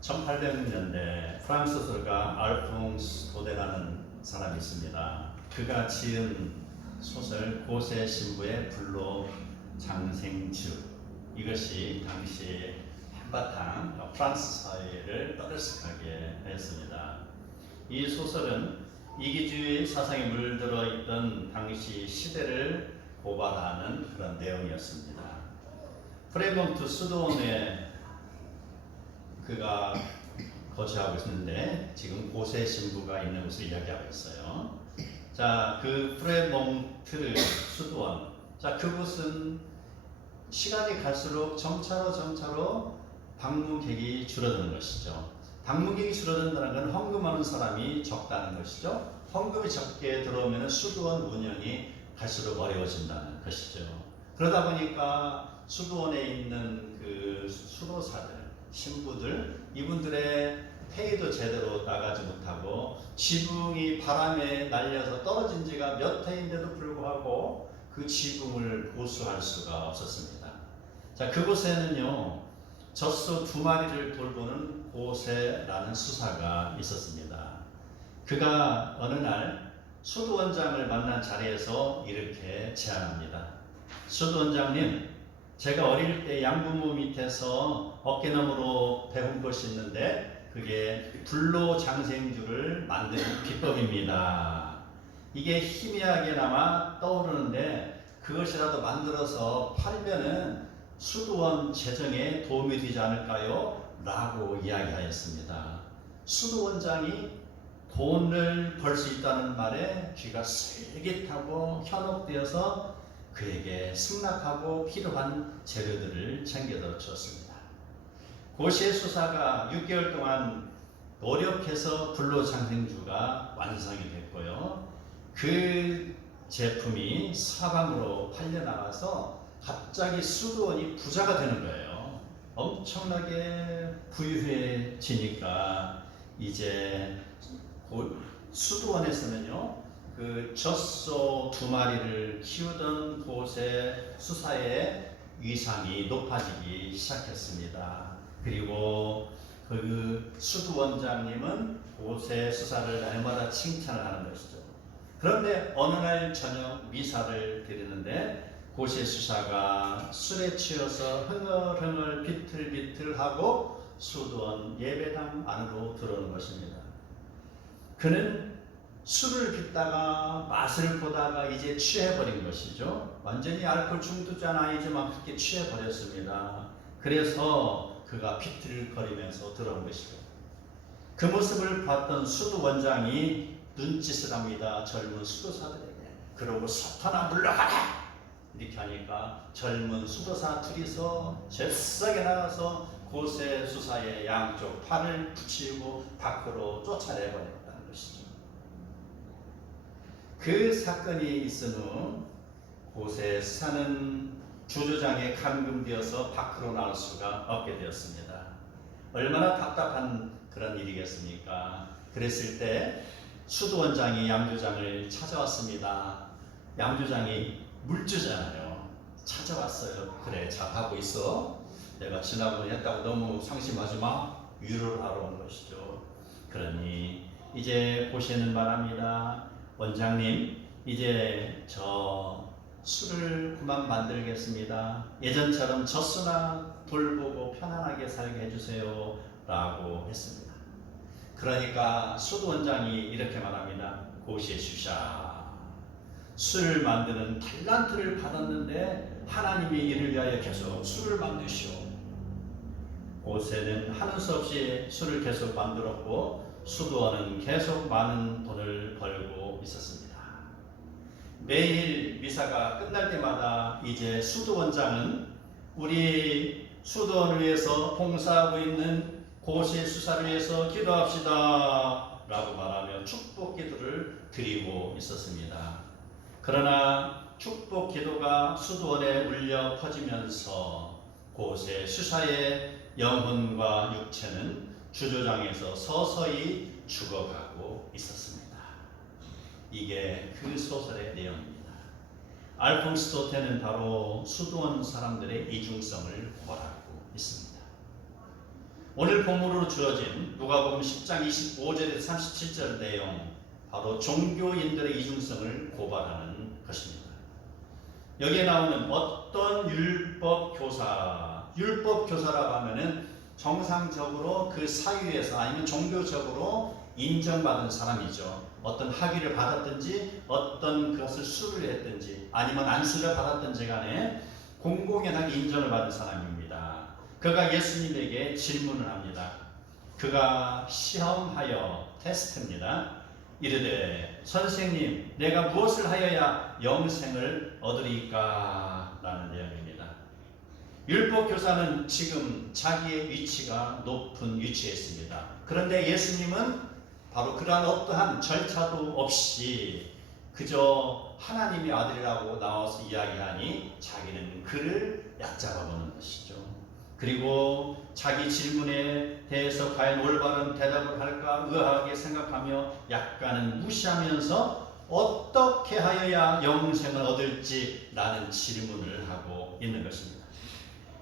1800년대 프랑스 소설가 알퐁스 도데라는 사람이 있습니다. 그가 지은 소설 고세 신부의 불로 장생주, 이것이 당시 한바탕 프랑스 사회를 떠들썩하게 했습니다. 이 소설은 이기주의 사상이 물들어 있던 당시 시대를 고발하는 그런 내용이었습니다. 프레몬트 수도원에 그가 거주하고 있는데 지금 고세 신부가 있는 곳을 이야기하고 있어요. 자, 그 프레몬트 수도원. 자, 그곳은 시간이 갈수록 점차로 방문객이 줄어드는 것이죠. 방문객이 줄어든다는 건 헌금하는 사람이 적다는 것이죠. 헌금이 적게 들어오면 수도원 운영이 갈수록 어려워진다는 것이죠. 그러다 보니까 수도원에 있는 그 수도사들, 신부들, 이분들의 폐의도 제대로 나가지 못하고 지붕이 바람에 날려서 떨어진 지가 몇 해인데도 불구하고 그 지붕을 보수할 수가 없었습니다. 자, 그곳에는요, 젖소 2마리를 돌보는 고세라는 수사가 있었습니다. 그가 어느 날 수도원장을 만난 자리에서 이렇게 제안합니다. 수도원장님, 제가 어릴 때 양부모 밑에서 어깨너머로 배운 것이 있는데 그게 불로장생주를 만드는 비법입니다. 이게 희미하게나마 떠오르는데 그것이라도 만들어서 팔면은 수도원 재정에 도움이 되지 않을까요? 라고 이야기하였습니다. 수도원장이 돈을 벌 수 있다는 말에 귀가 솔깃하고 현혹되어서 그에게 승낙하고 필요한 재료들을 챙겨다 주었습니다. 고시의 수사가 6개월 동안 노력해서 불로장생주가 완성이 됐고요. 그 제품이 사방으로 팔려나가서 갑자기 수도원이 부자가 되는 거예요. 엄청나게 부유해지니까 이제 수도원에서는요, 그 젖소 2마리를 키우던 곳의 수사의 위상이 높아지기 시작했습니다. 그리고 그 수도원장님은 곳의 수사를 날마다 칭찬을 하는 것이죠. 그런데 어느 날 저녁 미사를 드리는데 고세 수사가 술에 취해서 흥얼흥얼 비틀비틀하고 수도원 예배당 안으로 들어오는 것입니다. 그는 술을 빚다가 맛을 보다가 이제 취해버린 것이죠. 완전히 알코올 중독자는 아니지만 그렇게 취해버렸습니다. 그래서 그가 비틀거리면서 들어온 것이죠. 그 모습을 봤던 수도원장이 눈짓을 합니다. 젊은 수도사들에게. 그러고 사탄아 물러가라! 이렇게 하니까 젊은 수도사 둘이서 잽싸게 나가서 고세 수사의 양쪽 팔을 붙이고 밖으로 쫓아내버렸다는 것이죠. 그 사건이 있은 후 고세 수사는 주조장에 감금되어서 밖으로 나올 수가 없게 되었습니다. 얼마나 답답한 그런 일이겠습니까? 그랬을 때 수도원장이 양조장을 찾아왔습니다. 양조장이 물주잖아요. 찾아왔어요. 그래, 잘하고 있어. 내가 지난번에 했다고 너무 상심하지 마. 위로를 하러 온 것이죠. 그러니 이제 보시는 바랍니다. 원장님, 이제 저 술을 그만 만들겠습니다. 예전처럼 젖소나 돌보고 편안하게 살게 해주세요. 라고 했습니다. 그러니까 수도원장이 이렇게 말합니다. 고시에슈샤, 술을 만드는 탤런트를 받았는데 하나님이 이를 위하여 계속 술을 만드시오. 고세는 하는 수 없이 술을 계속 만들었고 수도원은 계속 많은 돈을 벌고 있었습니다. 매일 미사가 끝날 때마다 이제 수도원장은 우리 수도원을 위해서 봉사하고 있는 고세 수사를 위해서 기도합시다 라고 말하며 축복 기도를 드리고 있었습니다. 그러나 축복 기도가 수도원에 울려 퍼지면서 고세 수사의 영혼과 육체는 주조장에서 서서히 죽어가고 있었습니다. 이게 그 소설의 내용입니다. 알퐁스 도테는 바로 수도원 사람들의 이중성을 고발하고 있습니다. 오늘 본문으로 주어진 누가복음 10장 25절에서 37절 내용, 바로 종교인들의 이중성을 고발하는 것입니다. 여기에 나오는 어떤 율법교사라고 하면은 정상적으로 그 사유에서 아니면 종교적으로 인정받은 사람이죠. 어떤 학위를 받았든지 어떤 그것을 수료를 했든지 아니면 안수를 받았든지 간에 공공연하게 인정을 받은 사람입니다. 그가 예수님에게 질문을 합니다. 그가 시험하여 테스트입니다. 이르되 선생님, 내가 무엇을 하여야 영생을 얻으리까? 라는 내용입니다. 율법교사는 지금 자기의 위치가 높은 위치에 있습니다. 그런데 예수님은 바로 그러한 어떠한 절차도 없이 그저 하나님의 아들이라고 나와서 이야기하니 자기는 그를 얕잡아보는 것이죠. 그리고 자기 질문에 대해서 과연 올바른 대답을 할까 의아하게 생각하며 약간은 무시하면서 어떻게 하여야 영생을 얻을지 라는 질문을 하고 있는 것입니다.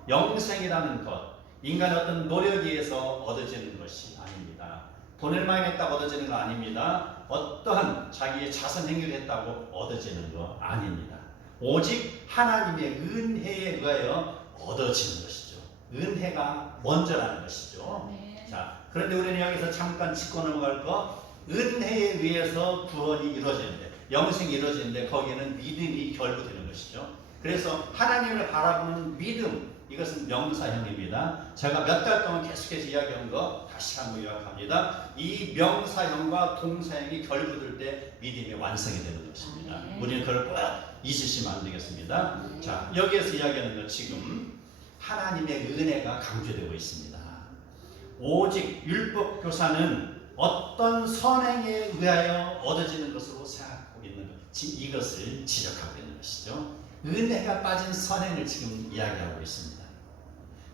영생이라는 것, 인간의 어떤 노력에 의해서 얻어지는 것이 아닙니다. 돈을 많이 냈다고 얻어지는 거 아닙니다. 어떠한 자기의 자선 행위를 했다고 얻어지는 거 아닙니다. 오직 하나님의 은혜에 의하여 얻어지는 것이죠. 은혜가 먼저라는 것이죠. 네. 자, 그런데 우리는 여기서 잠깐 짚고 넘어갈 거, 은혜에 의해서 구원이 이루어지는데, 영생이 이루어지는데 거기에는 믿음이 결부되는 것이죠. 그래서 하나님을 바라보는 믿음, 이것은 명사형입니다. 제가 몇 달 동안 계속해서 이야기한 거 다시 한번 요약합니다. 이 명사형과 동사형이 결부될 때 믿음이 완성이 되는 것입니다. 네. 우리는 그걸 꼭 잊으시면 안 되겠습니다. 네. 자, 여기에서 이야기하는 건 지금 하나님의 은혜가 강조되고 있습니다. 오직 율법교사는 어떤 선행에 의하여 얻어지는 것으로 생각하고 있는 것, 지금 이것을 지적하고 있는 것이죠. 은혜가 빠진 선행을 지금 이야기하고 있습니다.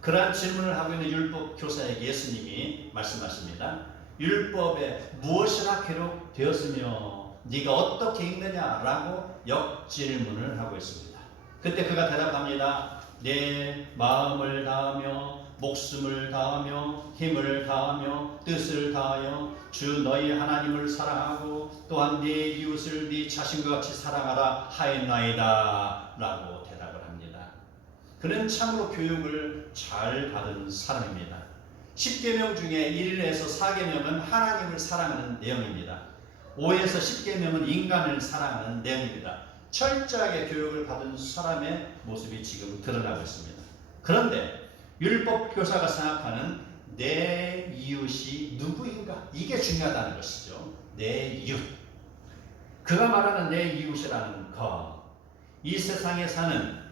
그러한 질문을 하고 있는 율법교사에게 예수님이 말씀하십니다. 율법에 무엇이라 기록되었으며 네가 어떻게 읽느냐라고 역질문을 하고 있습니다. 그때 그가 대답합니다. 내 마음을 다하며 목숨을 다하며 힘을 다하며 뜻을 다하여 주 너희 하나님을 사랑하고 또한 네 이웃을 네 자신과 같이 사랑하라 하였나이다 라고 대답을 합니다. 그는 참으로 교육을 잘 받은 사람입니다. 10계명 중에 1에서 4계명은 하나님을 사랑하는 내용입니다. 5에서 10계명은 인간을 사랑하는 내용입니다. 철저하게 교육을 받은 사람의 모습이 지금 드러나고 있습니다. 그런데 율법교사가 생각하는 내 이웃이 누구인가? 이게 중요하다는 것이죠. 내 이웃. 그가 말하는 내 이웃이라는 것. 이 세상에 사는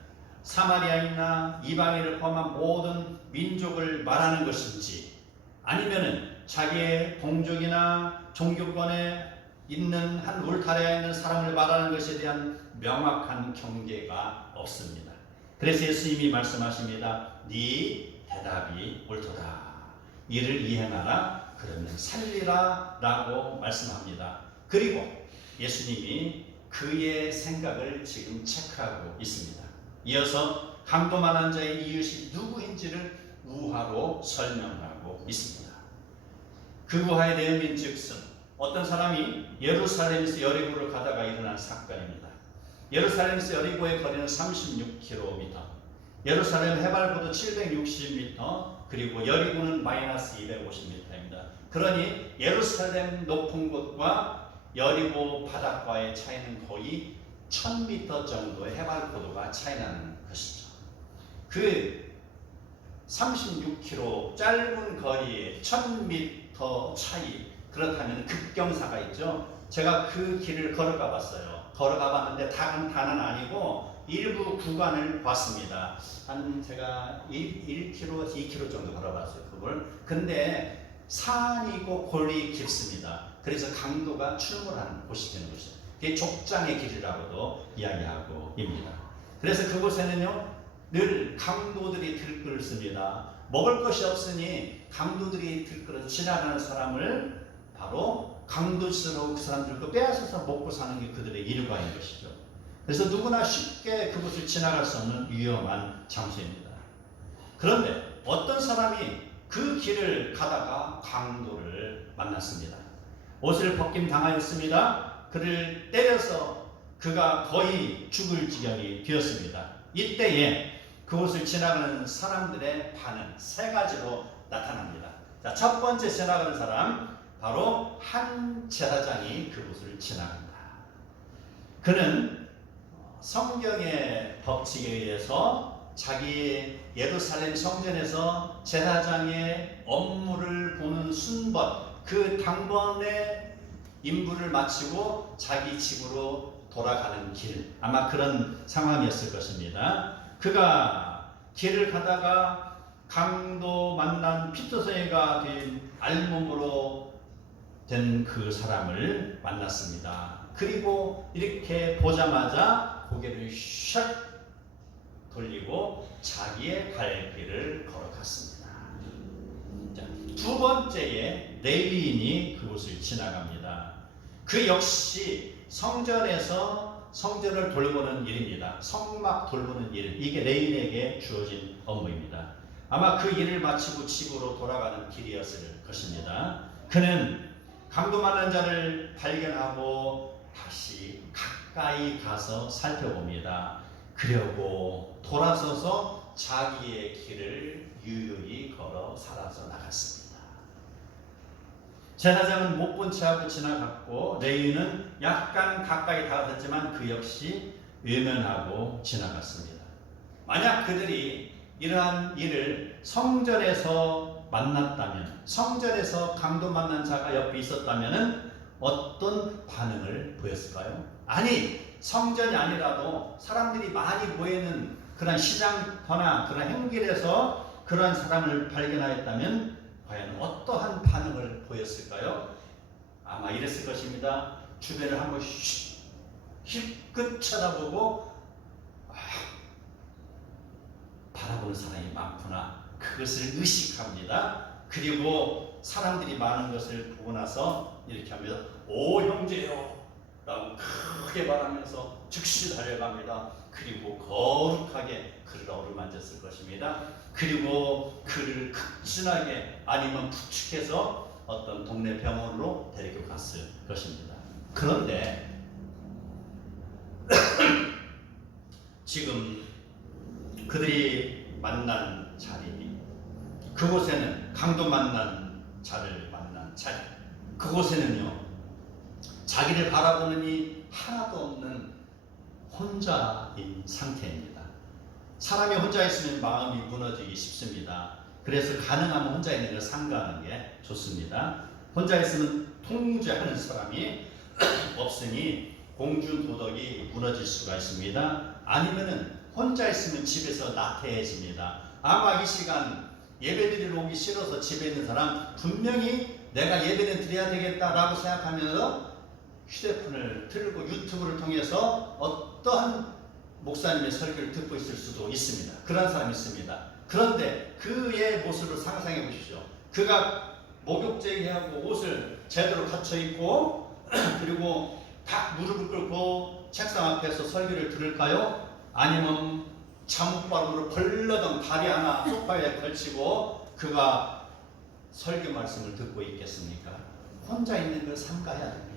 사마리아인이나 이방인을 포함한 모든 민족을 말하는 것인지 아니면은 자기의 동족이나 종교권에 있는 한 울타리에 있는 사람을 말하는 것에 대한 명확한 경계가 없습니다. 그래서 예수님이 말씀하십니다. 네 대답이 옳도다. 이를 이행하라. 그러면 살리라 라고 말씀합니다. 그리고 예수님이 그의 생각을 지금 체크하고 있습니다. 이어서 강도만한 자의 이웃이 누구인지를 우화로 설명하고 있습니다. 그 우화의 내용인 즉슨 어떤 사람이 예루살렘에서 여리고를 가다가 일어난 사건입니다. 예루살렘에서 여리고의 거리는 36km, 예루살렘 해발고도 760m, 그리고 여리고는 마이너스 250m입니다. 그러니 예루살렘 높은 곳과 여리고 바닷가의 차이는 거의 1000m 정도의 해발고도가 차이나는 것이죠. 그 36km 짧은 거리에 1000m 차이, 그렇다면 급경사가 있죠. 제가 그 길을 걸어가 봤어요. 걸어가 봤는데 다는 아니고 일부 구간을 봤습니다. 한 제가 1km, 2km 정도 걸어봤어요. 그걸. 근데 산이고 골이 깊습니다. 그래서 강도가 출몰하는 곳이 되는 것이죠. 그게 족장의 길이라고도 이야기하고 입니다. 그래서 그곳에는요 늘 강도들이 들끓습니다. 먹을 것이 없으니 강도들이 들끓어서 지나가는 사람을 바로 강도스러운 그 사람들과 빼앗아서 먹고 사는 게 그들의 일과인 것이죠. 그래서 누구나 쉽게 그곳을 지나갈 수 없는 위험한 장소입니다. 그런데 어떤 사람이 그 길을 가다가 강도를 만났습니다. 옷을 벗김 당하였습니다. 그를 때려서 그가 거의 죽을 지경이 되었습니다. 이때에 그곳을 지나가는 사람들의 반응 세 가지로 나타납니다. 자, 첫 번째 지나가는 사람, 바로 한 제사장이 그곳을 지나간다. 그는 성경의 법칙에 의해서 자기 예루살렘 성전에서 제사장의 업무를 보는 순번, 그 당번에 임무를 마치고 자기 집으로 돌아가는 길, 아마 그런 상황이었을 것입니다. 그가 길을 가다가 강도 만난 피투성이가 된 알몸으로 된 그 사람을 만났습니다. 그리고 이렇게 보자마자 고개를 샥 돌리고 자기의 갈 길을 걸어갔습니다. 자, 두 번째에 레위인이 그곳을 지나갑니다. 그 역시 성전에서 성전을 돌보는 일입니다. 성막 돌보는 일, 이게 레위인에게 주어진 업무입니다. 아마 그 일을 마치고 집으로 돌아가는 길이었을 것입니다. 그는 강도 만난 자를 발견하고 다시 가까이 가서 살펴봅니다. 그리고 돌아서서 자기의 길을 유유히 걸어 살아서 나갔습니다. 제사장은 못 본 채하고 지나갔고 레위인은 약간 가까이 다가섰지만 그 역시 외면하고 지나갔습니다. 만약 그들이 이러한 일을 성전에서 만났다면, 성전에서 강도 만난 자가 옆에 있었다면 어떤 반응을 보였을까요? 아니, 성전이 아니라도 사람들이 많이 모이는 그런 시장터나 그런 행길에서 그런 사람을 발견하였다면 과연 어떠한 반응을 보였을까요? 아마 이랬을 것입니다. 주변을 한번 힐끗 쳐다보고 바라보는 사람이 많구나, 그것을 의식합니다. 그리고 사람들이 많은 것을 보고 나서 이렇게 합니다. 오 형제요 라고 크게 말하면서 즉시 달려갑니다. 그리고 거룩하게 그를 어루만졌을 것입니다. 그리고 그를 극진하게 아니면 부축해서 어떤 동네 병원으로 데리고 갔을 것입니다. 그런데 지금 그들이 만난 자리, 그곳에는 강도 만난 자를 만난 자리, 그곳에는요 자기를 바라보는 이 하나도 없는 혼자인 상태입니다. 사람이 혼자 있으면 마음이 무너지기 쉽습니다. 그래서 가능하면 혼자 있는 걸 삼가하는 게 좋습니다. 혼자 있으면 통제하는 사람이 없으니 공중도덕이 무너질 수가 있습니다. 아니면은 혼자 있으면 집에서 나태해집니다. 아마 이 시간 예배드리러 오기 싫어서 집에 있는 사람 분명히 내가 예배는 드려야 되겠다라고 생각하면서 휴대폰을 틀고 유튜브를 통해서 어떠한 목사님의 설교를 듣고 있을 수도 있습니다. 그런 사람이 있습니다. 그런데 그의 모습을 상상해 보십시오. 그가 목욕제기하고 옷을 제대로 갖춰 입고 그리고 딱 무릎을 꿇고 책상 앞에서 설교를 들을까요? 아니면 잠옷바람으로 벌러덩 다리 하나 소파에 걸치고 그가 설교 말씀을 듣고 있겠습니까? 혼자 있는 걸 삼가야 됩니다.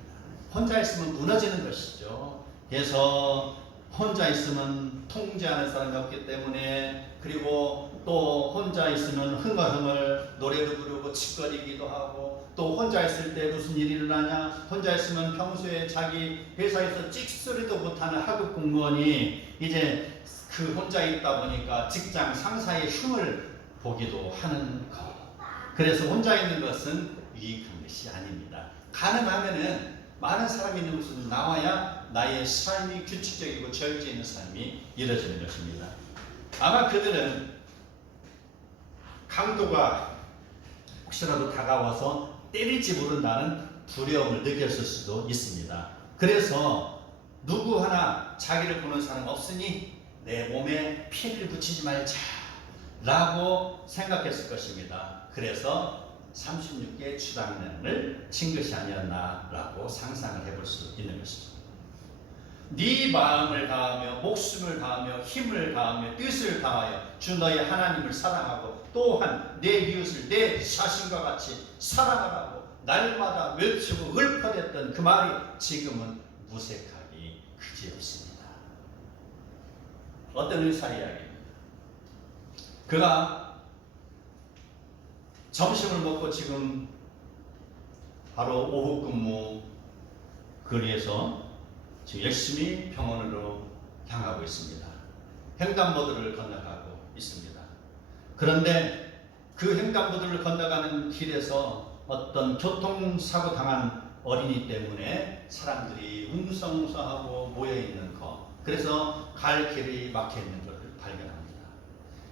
혼자 있으면 무너지는 것이죠. 그래서 혼자 있으면 통제하는 사람이 없기 때문에, 그리고 또 혼자 있으면 흥얼흥얼 노래도 부르고 짓거리기도 하고, 또 혼자 있을 때 무슨 일이 일어나냐, 혼자 있으면 평소에 자기 회사에서 찍소리도 못하는 하급 공무원이 이제 그 혼자 있다 보니까 직장 상사의 흉을 보기도 하는 것. 그래서 혼자 있는 것은 유익한 것이 아닙니다. 가능하면은 많은 사람이 있는 곳으로 나와야 나의 삶이 규칙적이고 절제 있는 삶이 이루어지는 것입니다. 아마 그들은 강도가 혹시라도 다가와서 때릴지 모른다는 두려움을 느꼈을 수도 있습니다. 그래서 누구 하나 자기를 보는 사람 없으니 내 몸에 피해를 붙이지 말자 라고 생각했을 것입니다. 그래서 36개의 주당면을 친 것이 아니었나라고 상상을 해볼 수 있는 것이죠. 네 마음을 다하며 목숨을 다하며 힘을 다하며 뜻을 다하여 주 너의 하나님을 사랑하고 또한 내 이웃을 내 자신과 같이 사랑하라고 날마다 외치고 읊어댔던 그 말이 지금은 무색하기 그지없습니다. 어떤 의사 이야기입니다. 그가 점심을 먹고 지금 바로 오후 근무 거리에서 지금 열심히 병원으로 향하고 있습니다. 횡단보도를 건너가고 있습니다. 그런데 그 횡단보도를 건너가는 길에서 어떤 교통사고 당한 어린이 때문에 사람들이 웅성웅성하고 모여있는 것, 그래서 갈 길이 막혀있는 것을 발견합니다.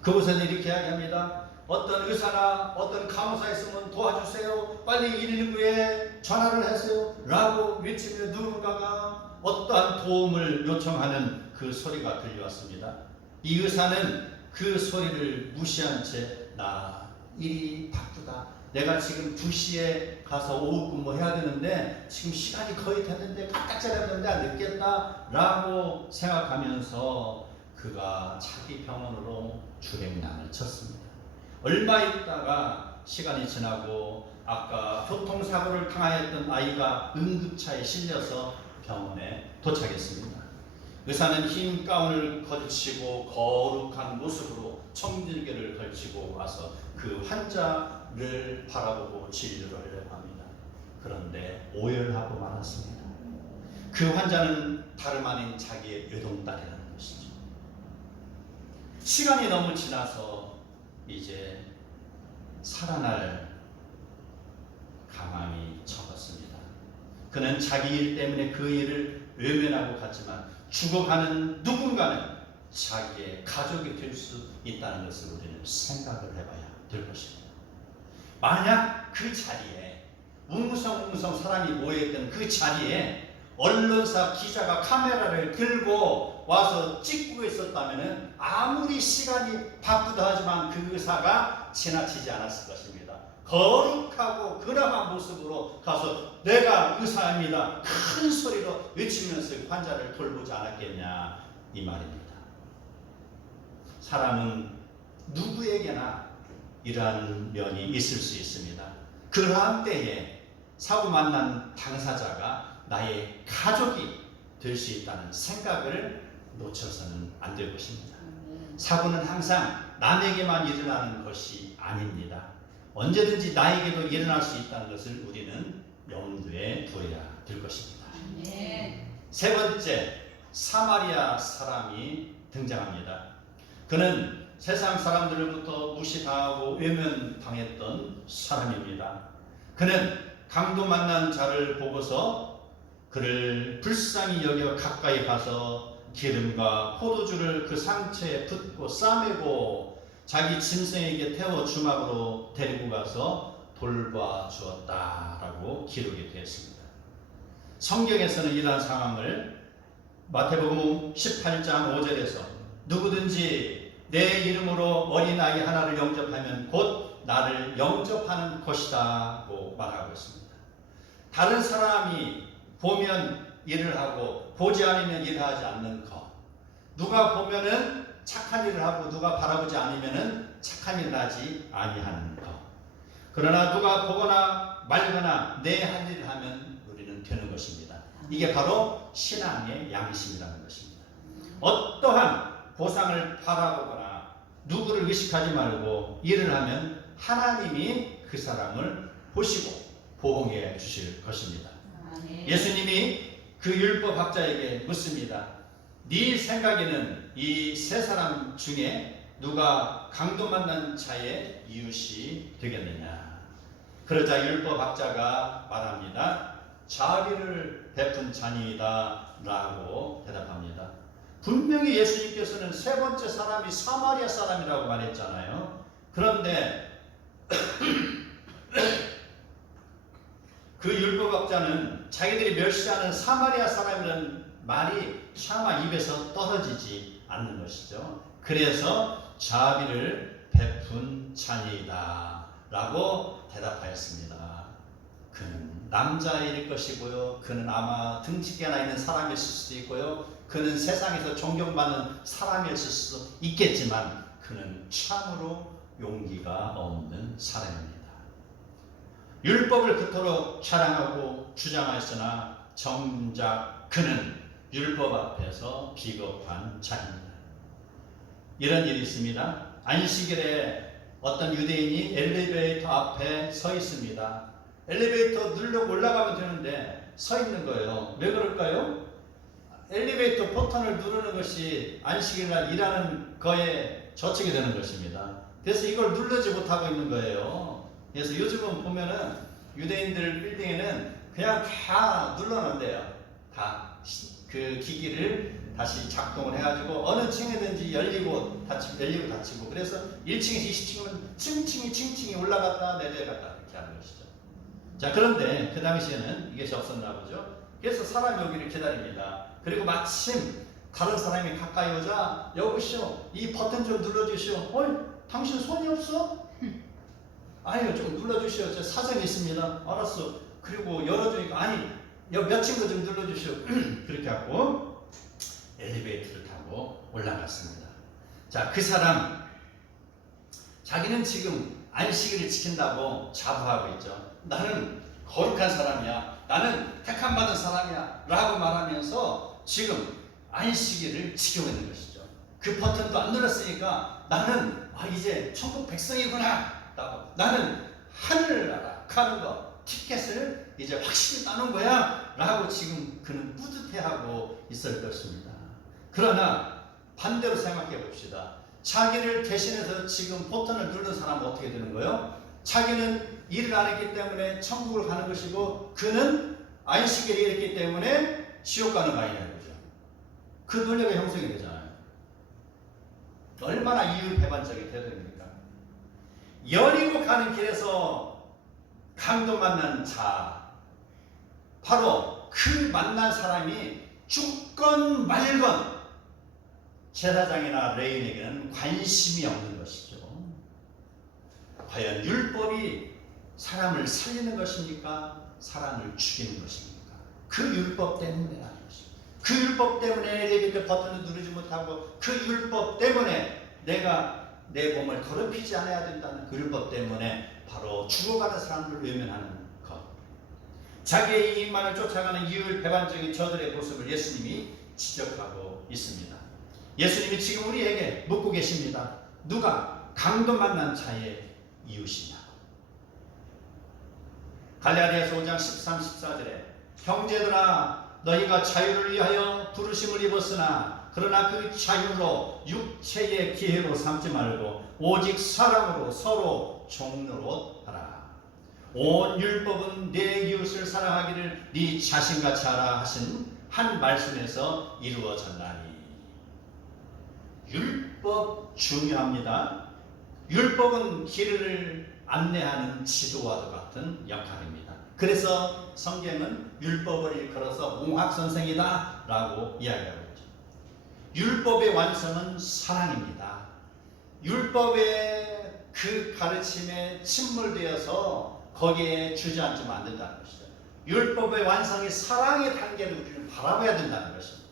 그곳에는 이렇게 이야기합니다. 어떤 의사나 어떤 간호사 있으면 도와주세요. 빨리 119에 전화를 하세요. 라고 외치며 누군가가 어떠한 도움을 요청하는 그 소리가 들려왔습니다. 이 의사는 그 소리를 무시한 채 나 일이 바쁘다. 내가 지금 2시에 가서 오후 근무해야 되는데 지금 시간이 거의 됐는데 깜짝이야 됐는데 안 늦겠다 라고 생각하면서 그가 자기 병원으로 출행난을 쳤습니다. 얼마 있다가 시간이 지나고 아까 교통사고를 당하였던 아이가 응급차에 실려서 병원에 도착했습니다. 의사는 흰 가운을 걸치고 거룩한 모습으로 청질기를 걸치고 와서 그 환자를 바라보고 진료를 하려고 합니다. 그런데 오열하고 말았습니다. 그 환자는 다름 아닌 자기의 외동딸이라는 것이죠. 시간이 너무 지나서 이제 살아날 가망이 접었습니다. 그는 자기 일 때문에 그 일을 외면하고 갔지만 죽어가는 누군가는 자기의 가족이 될 수 있다는 것을 우리는 생각을 해봐야 될 것입니다. 만약 그 자리에 웅성웅성 사람이 모여있던 그 자리에 언론사 기자가 카메라를 들고 와서 찍고 있었다면 아무리 시간이 바쁘다 하지만 그 의사가 지나치지 않았을 것입니다. 거룩하고 근엄한 모습으로 가서 내가 의사입니다 큰 소리로 외치면서 환자를 돌보지 않았겠냐 이 말입니다. 사람은 누구에게나 이러한 면이 있을 수 있습니다. 그러한 때에 사고 만난 당사자가 나의 가족이 될 수 있다는 생각을 놓쳐서는 안 될 것입니다. 사고는 항상 남에게만 일어나는 것이 아닙니다. 언제든지 나에게도 일어날 수 있다는 것을 우리는 염두에 두어야 될 것입니다. 세 번째, 사마리아 사람이 등장합니다. 그는 세상 사람들로부터 무시당하고 외면당했던 사람입니다. 그는 강도 만난 자를 보고서 그를 불쌍히 여겨 가까이 가서 기름과 포도주를 그 상처에 붓고 싸매고 자기 짐승에게 태워 주막으로 데리고 가서 돌봐주었다라고 기록이 되었습니다. 성경에서는 이러한 상황을 마태복음 18장 5절에서 누구든지 내 이름으로 어린아이 하나를 영접하면 곧 나를 영접하는 것이다고 말하고 있습니다. 다른 사람이 보면 일을 하고 보지 않으면 일을 하지 않는 것, 누가 보면은 착한 일을 하고 누가 바라보지 않으면은 착한 일을 하지 아니하는 것. 그러나 누가 보거나 말거나 내 할 일을 하면 우리는 되는 것입니다. 이게 바로 신앙의 양심이라는 것입니다. 어떠한 보상을 바라보거나 누구를 의식하지 말고 일을 하면 하나님이 그 사람을 보시고 보응해 주실 것입니다. 예수님이 그 율법학자에게 묻습니다. 네 생각에는 이 세 사람 중에 누가 강도 만난 자의 이웃이 되겠느냐? 그러자 율법학자가 말합니다. 자비를 베푼 자니이다 라고 대답합니다. 분명히 예수님께서는 세 번째 사람이 사마리아 사람이라고 말했잖아요. 그런데 그 율법학자는 자기들이 멸시하는 사마리아 사람이라는 말이 차마 입에서 떨어지지 않는 것이죠. 그래서 자비를 베푼 자니이다 라고 대답하였습니다. 그는 남자일 것이고요. 그는 아마 등치게나 있는 사람일 수도 있고요. 그는 세상에서 존경받는 사람이었을 수 있겠지만 그는 참으로 용기가 없는 사람입니다. 율법을 그토록 자랑하고 주장하였으나 정작 그는 율법 앞에서 비겁한 자입니다. 이런 일이 있습니다. 안식일에 어떤 유대인이 엘리베이터 앞에 서 있습니다. 엘리베이터 누르고 올라가면 되는데 서 있는 거예요. 왜 그럴까요? 엘리베이터 버튼을 누르는 것이 안식일날 일하는 거에 저촉이 되는 것입니다. 그래서 이걸 누르지 못하고 있는 거예요. 그래서 요즘은 보면은 유대인들 빌딩에는 그냥 다 눌러놓는데요. 다 그 기기를 다시 작동을 해가지고 어느 층이든지 열리고 닫히고 그래서 1층에서 20층은 층층이 올라갔다 내려갔다 이렇게 하는 것이죠. 자, 그런데 그 당시에는 이것이 없었나 보죠. 그래서 사람이 오기를 기다립니다. 그리고 마침 다른 사람이 가까이 오자 여보시오 이 버튼 좀 눌러주시오. 어이 당신 손이 없어? 아니요 좀 눌러주시오. 저 사정이 있습니다. 알았어. 그리고 열어주니까 아니 몇 층도 좀 눌러주시오. 그렇게 하고 엘리베이터를 타고 올라갔습니다. 자, 그 사람 자기는 지금 안식일을 지킨다고 자부하고 있죠. 나는 거룩한 사람이야. 나는 택함 받은 사람이야. 라고 말하면서 지금 안식일을 지키고 있는 것이죠. 그 버튼도 안 눌렀으니까 나는 이제 천국 백성이구나. 나는 하늘을 나라 가는 거 티켓을 이제 확실히 따는 거야. 라고 지금 그는 뿌듯해하고 있을 것입니다. 그러나 반대로 생각해 봅시다. 자기를 대신해서 지금 버튼을 누르는 사람은 어떻게 되는 거예요? 자기는 일을 안 했기 때문에 천국을 가는 것이고 그는 안식일이 있기 때문에 지옥 가는 거 아니냐는 거죠. 그 논리가 형성이 되잖아요. 얼마나 이율배반적인 태도입니까? 여리고 가는 길에서 강도 만난 자, 바로 그 만난 사람이 죽건 말건 제사장이나 레인에게는 관심이 없는 것이죠. 과연 율법이 사람을 살리는 것입니까? 사람을 죽이는 것입니까? 그 율법 때문에라는 것입니다. 그 율법 때문에 엘리베이터 버튼을 누르지 못하고 그 율법 때문에 내가 내 몸을 더럽히지 않아야 된다는 그 율법 때문에 바로 죽어가는 사람들을 외면하는 것. 자기의 이익만을 쫓아가는 이율배반적인 저들의 모습을 예수님이 지적하고 있습니다. 예수님이 지금 우리에게 묻고 계십니다. 누가 강도 만난 자의 이웃이냐고. 갈라디아서 5장 13, 14절에 형제들아 너희가 자유를 위하여 부르심을 입었으나 그러나 그 자유로 육체의 기회로 삼지 말고 오직 사랑으로 서로 종로로 하라. 온 율법은 내 이웃을 사랑하기를 네 자신같이 하라 하신 한 말씀에서 이루어졌나니. 율법 중요합니다. 율법은 길을 안내하는 지도와도 같은 역할입니다. 그래서 성경은 율법을 일컬어서 몽학선생이다 라고 이야기하고 있죠. 율법의 완성은 사랑입니다. 율법의 그 가르침에 침몰되어서 거기에 주저앉으면 안 된다는 것이죠. 율법의 완성이 사랑의 단계를 우리는 바라봐야 된다는 것입니다.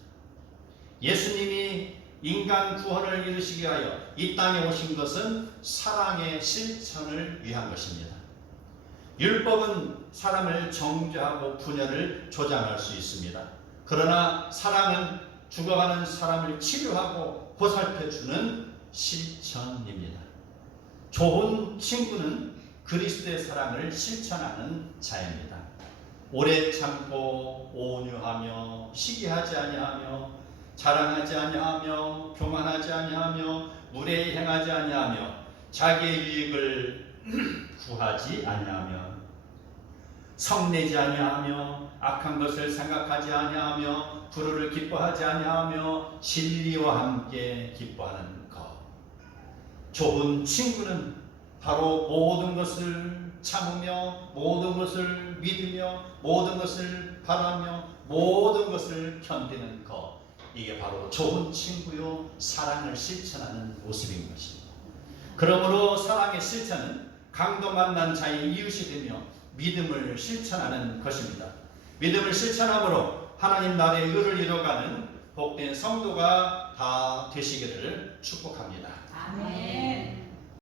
예수님이 인간 구원을 이루시기 위하여 이 땅에 오신 것은 사랑의 실천을 위한 것입니다. 율법은 사람을 정죄하고 분열을 조장할 수 있습니다. 그러나 사랑은 죽어가는 사람을 치료하고 보살펴주는 실천입니다. 좋은 친구는 그리스도의 사랑을 실천하는 자입니다. 오래 참고 온유하며 시기하지 아니하며 자랑하지 아니하며 교만하지 아니하며 무례히 행하지 아니하며 자기의 유익을 구하지 아니하며 성내지 아니하며 악한 것을 생각하지 아니하며 불의를 기뻐하지 아니하며 진리와 함께 기뻐하는 것. 좋은 친구는 바로 모든 것을 참으며 모든 것을 믿으며 모든 것을 바라며 모든 것을 견디는 것. 이게 바로 좋은 친구요 사랑을 실천하는 모습인 것입니다. 그러므로 사랑의 실천은 강도 만난 자의 이웃이 되며 믿음을 실천하는 것입니다. 믿음을 실천함으로 하나님 나라의 의를 이뤄가는 복된 성도가 다 되시기를 축복합니다. 아멘.